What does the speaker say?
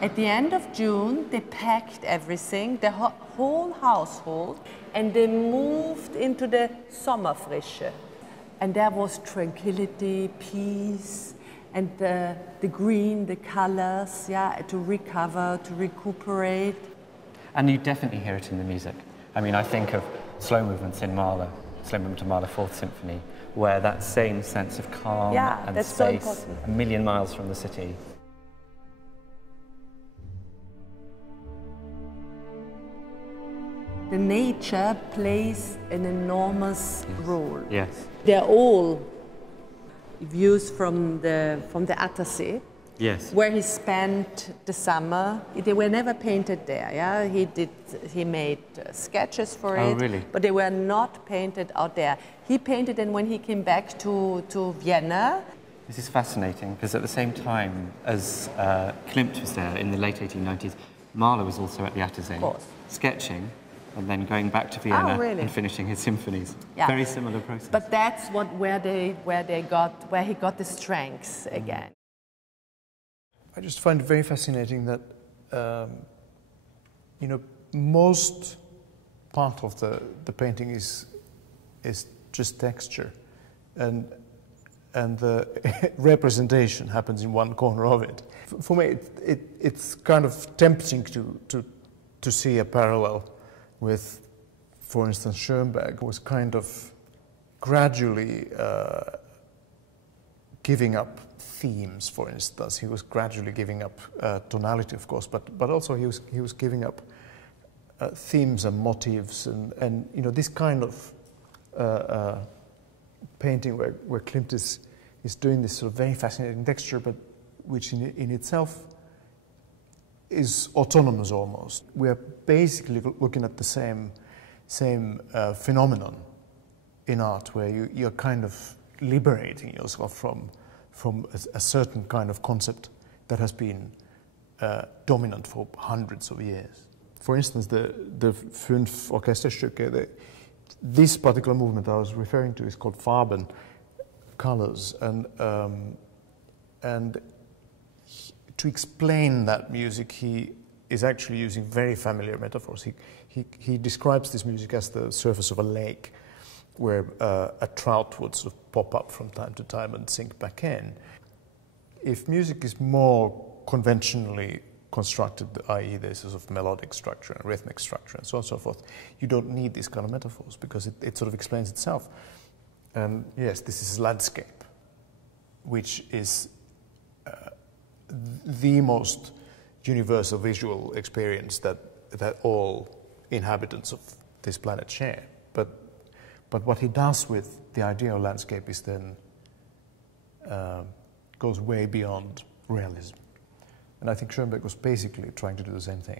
At the end of June, they packed everything, the whole household, and they moved into the Sommerfrische. And there was tranquility, peace, and the green, the colors, yeah, to recover, to recuperate. And you definitely hear it in the music. I mean, I think of slow movements in Mahler, slow movement of Mahler, Fourth Symphony, where that same sense of calm and that's space, so important. a million miles from the city. The nature plays an enormous role. Yes. They're all views from the Attersee. Yes. Where he spent the summer. They were never painted there, yeah? He made sketches for it. Oh, really? But they were not painted out there. He painted them when he came back to Vienna. This is fascinating, because at the same time as Klimt was there in the late 1890s, Mahler was also at the Attersee, sketching, and then going back to Vienna and finishing his symphonies. Yeah. Very similar process. But that's where he got the strengths again. I just find it very fascinating that most part of the painting is just texture, and the representation happens in one corner of it. For me, it's kind of tempting to see a parallel with, for instance, Schoenberg was kind of gradually giving up themes, for instance. He was gradually giving up tonality, of course, but also he was giving up themes and motifs, and this kind of painting where Klimt is doing this sort of very fascinating texture, but which in itself is autonomous almost. We are basically looking at the same phenomenon in art, where you're kind of liberating yourself from a certain kind of concept that has been dominant for hundreds of years. For instance, the fünf Orchesterstücke, this particular movement I was referring to is called Farben, colors, and to explain that music, he is actually using very familiar metaphors. He describes this music as the surface of a lake, where a trout would sort of pop up from time to time and sink back in. If music is more conventionally constructed, i.e. there's a sort of melodic structure and rhythmic structure and so on and so forth, you don't need these kind of metaphors, because it sort of explains itself. And yes, this is landscape, which is the most universal visual experience that all inhabitants of this planet share. But what he does with the idea of landscape is then goes way beyond realism. And I think Schoenberg was basically trying to do the same thing.